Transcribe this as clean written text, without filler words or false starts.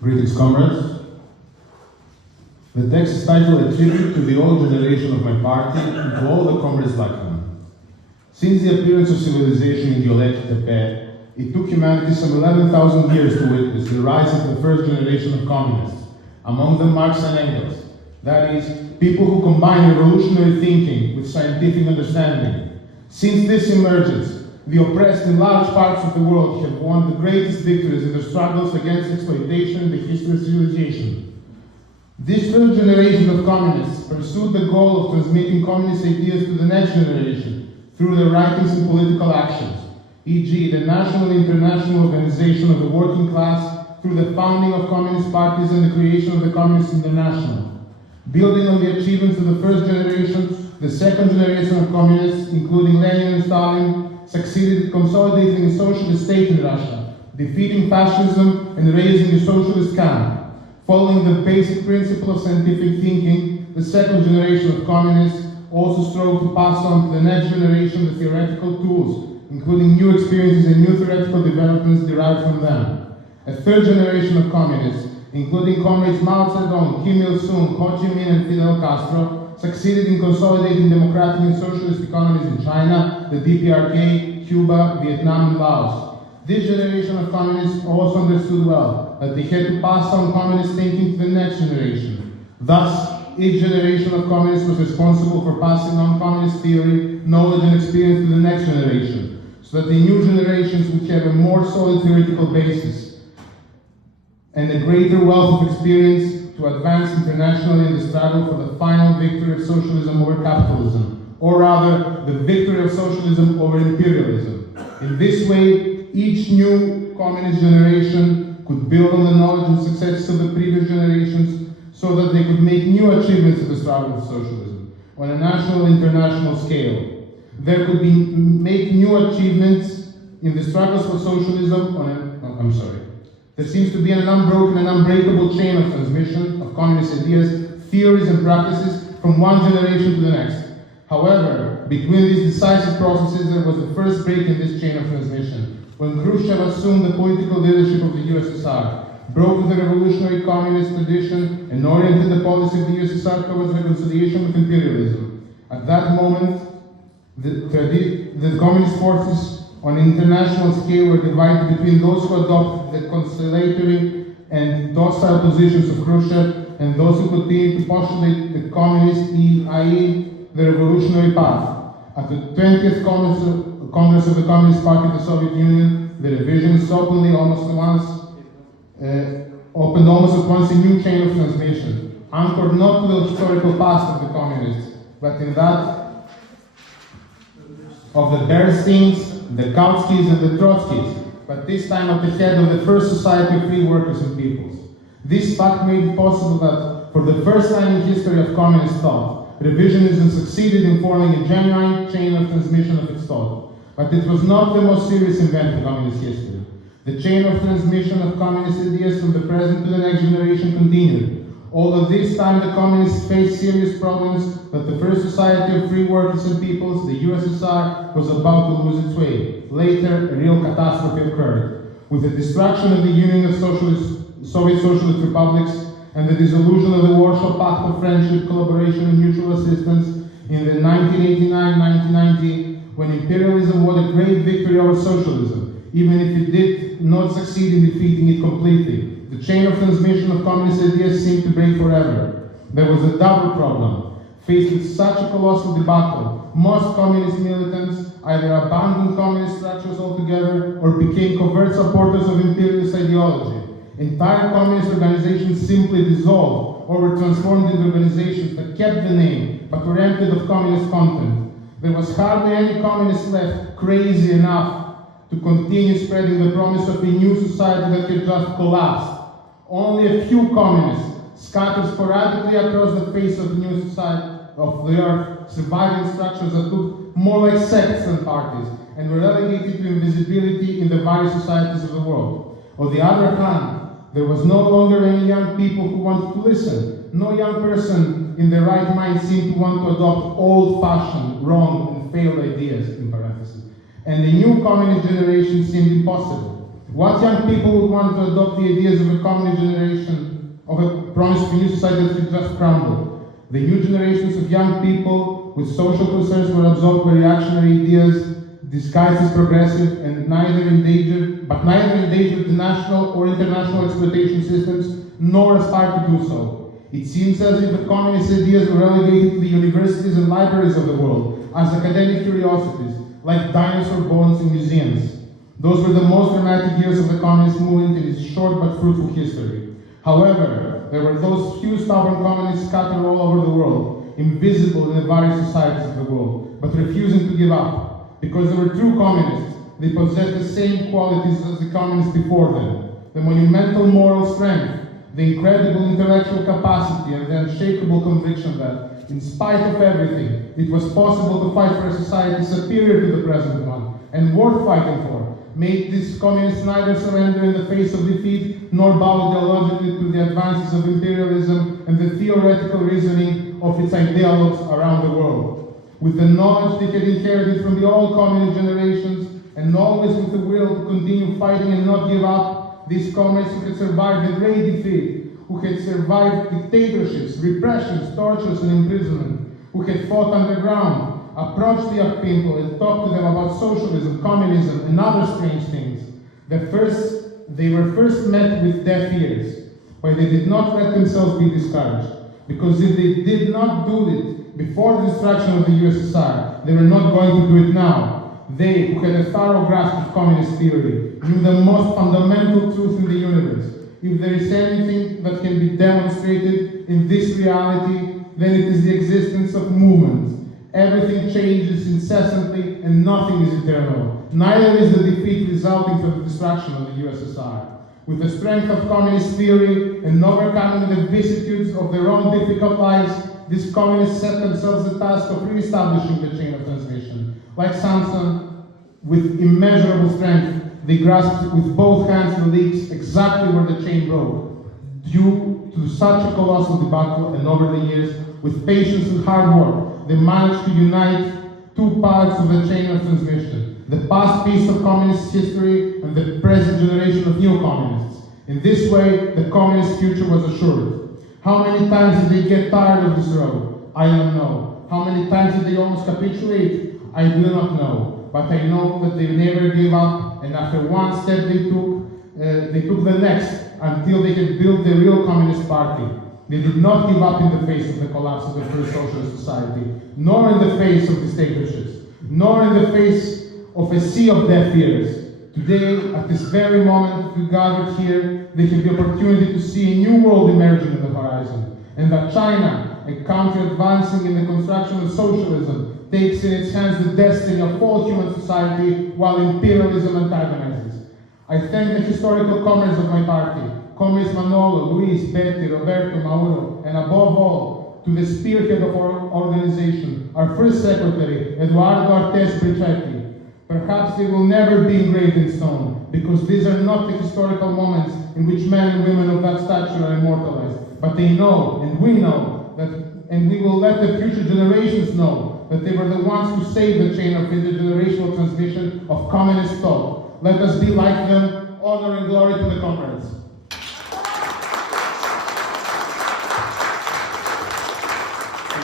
Greetings, comrades. The text is titled "A Tribute to the Old Generation of my Party and to all the comrades like them." Since the appearance of civilization in Göbekli Tepe, it took humanity some 11,000 years to witness the rise of the first generation of communists, among them Marx and Engels. That is, people who combine revolutionary thinking with scientific understanding. Since this emergence, the oppressed in large parts of the world have won the greatest victories in their struggles against exploitation in the history of civilization. This first generation of communists pursued the goal of transmitting communist ideas to the next generation through their writings and political actions, e.g. the national and international organization of the working class through the founding of communist parties and the creation of the Communist International. Building on the achievements of the first generation, the second generation of communists, including Lenin and Stalin, succeeded in consolidating a socialist state in Russia, defeating fascism and raising a socialist camp. Following the basic principle of scientific thinking, the second generation of communists also strove to pass on to the next generation the theoretical tools, including new experiences and new theoretical developments derived from them. A third generation of communists, including comrades Mao Zedong, Kim Il-sung, Ho Chi Minh and Fidel Castro, succeeded in consolidating democratic and socialist economies in China, the DPRK, Cuba, Vietnam and Laos. This generation of communists also understood well that they had to pass on communist thinking to the next generation. Thus, each generation of communists was responsible for passing on communist theory, knowledge and experience to the next generation, so that the new generations would have a more solid theoretical basis and a greater wealth of experience to advance internationally in the struggle for the final victory of socialism over capitalism, or rather, the victory of socialism over imperialism. In this way, each new communist generation could build on the knowledge and successes of the previous generations so that they could make new achievements in the struggle for socialism on a national and international scale. There could be make new achievements in the struggles for socialism There seems to be an unbroken and unbreakable chain of transmission of communist ideas, theories and practices from one generation to the next. However, between these decisive processes there was the first break in this chain of transmission, when Khrushchev assumed the political leadership of the USSR, broke the revolutionary communist tradition and oriented the policy of the USSR towards reconciliation with imperialism. At that moment, the communist forces on an international scale were divided between those who adopted the conciliatory and docile positions of Khrushchev and those who continued to postulate the communist, i.e. the revolutionary path. At the 20th Congress of the Communist Party of the Soviet Union, the revisionists opened almost at once a new chain of transmission, anchored not to the historical past of the communists, but in that of the Bernsteins, the Kautskys and the Trotskys, but this time at the head of the first society of free workers and peoples. This fact made it possible that, for the first time in history of communist thought, revisionism succeeded in forming a genuine chain of transmission of its thought. But it was not the most serious event in communist history. The chain of transmission of communist ideas from the present to the next generation continued. Although this time the communists faced serious problems that the first society of free workers and peoples, the USSR, was about to lose its way. Later, a real catastrophe occurred. With the destruction of the Union of Soviet Socialist Republics and the dissolution of the Warsaw Pact of Friendship, Collaboration and Mutual Assistance in the 1989-1990, when imperialism won a great victory over socialism, even if it did not succeed in defeating it completely. The chain of transmission of communist ideas seemed to break forever. There was a double problem. Faced with such a colossal debacle, most communist militants either abandoned communist structures altogether or became covert supporters of imperialist ideology. Entire communist organizations simply dissolved or were transformed into organizations that kept the name but were emptied of communist content. There was hardly any communist left crazy enough to continue spreading the promise of a new society that had just collapsed. Only a few communists, scattered sporadically across the face of the new society of the earth, surviving structures that looked more like sects than parties, and were relegated to invisibility in the various societies of the world. On the other hand, there was no longer any young people who wanted to listen. No young person in their right mind seemed to want to adopt old-fashioned, wrong, and failed ideas, in parentheses. And a new communist generation seemed impossible. What young people would want to adopt the ideas of a communist generation, of a promise of a new society that could just crumble? The new generations of young people with social concerns were absorbed by reactionary ideas, disguised as progressive, and neither endangered the national or international exploitation systems, nor aspired to do so. It seems as if the communist ideas were relegated to the universities and libraries of the world as academic curiosities, like dinosaur bones in museums. Those were the most dramatic years of the communist movement in its short but fruitful history. However, there were those few stubborn communists scattered all over the world, invisible in the various societies of the world, but refusing to give up. Because they were true communists, they possessed the same qualities as the communists before them: the monumental moral strength, the incredible intellectual capacity, and the unshakable conviction that, in spite of everything, it was possible to fight for a society superior to the present one, and worth fighting for, made these communists neither surrender in the face of defeat, nor bow ideologically to the advances of imperialism and the theoretical reasoning of its ideologues around the world. With the knowledge they had inherited from the old communist generations, and always with the will to continue fighting and not give up, these comrades who had survived the great defeat, who had survived dictatorships, repressions, tortures, and imprisonment, who had fought underground, approached the young people and talked to them about socialism, communism, and other strange things. They were first met with deaf ears, but they did not let themselves be discouraged, because if they did not do it before the destruction of the USSR, they were not going to do it now. They, who had a thorough grasp of communist theory, knew the most fundamental truth in the universe. If there is anything that can be demonstrated in this reality, then it is the existence of movements. Everything changes incessantly and nothing is eternal. Neither is the defeat resulting from the destruction of the USSR. With the strength of communist theory and overcoming the vicissitudes of their own difficult lives, these communists set themselves the task of re-establishing the chain of transmission. Like Samson, with immeasurable strength, they grasped with both hands the links exactly where the chain broke. Due to such a colossal debacle, and over the years, with patience and hard work, they managed to unite two parts of the chain of transmission: the past piece of communist history and the present generation of new communists. In this way, the communist future was assured. How many times did they get tired of this road? I don't know. How many times did they almost capitulate? I do not know. But I know that they never gave up, and after one step they took the next until they had built the real Communist Party. They did not give up in the face of the collapse of the first socialist society, nor in the face of dictatorships, nor in the face of a sea of deaf ears. Today, at this very moment we gathered here, they have the opportunity to see a new world emerging on the horizon, and that China, a country advancing in the construction of socialism, takes in its hands the destiny of all human society while imperialism antagonizes. I thank the historical comrades of my party, Comrades Manolo, Luis, Betty, Roberto, Mauro, and above all, to the spearhead of our organization, our first secretary, Eduardo Artes Brichetti. Perhaps they will never be engraved in stone, because these are not the historical moments in which men and women of that stature are immortalized. But they know, and we know, and we will let the future generations know, that they were the ones who saved the chain of intergenerational transmission of communist thought. Let us be like them, honor and glory to the comrades.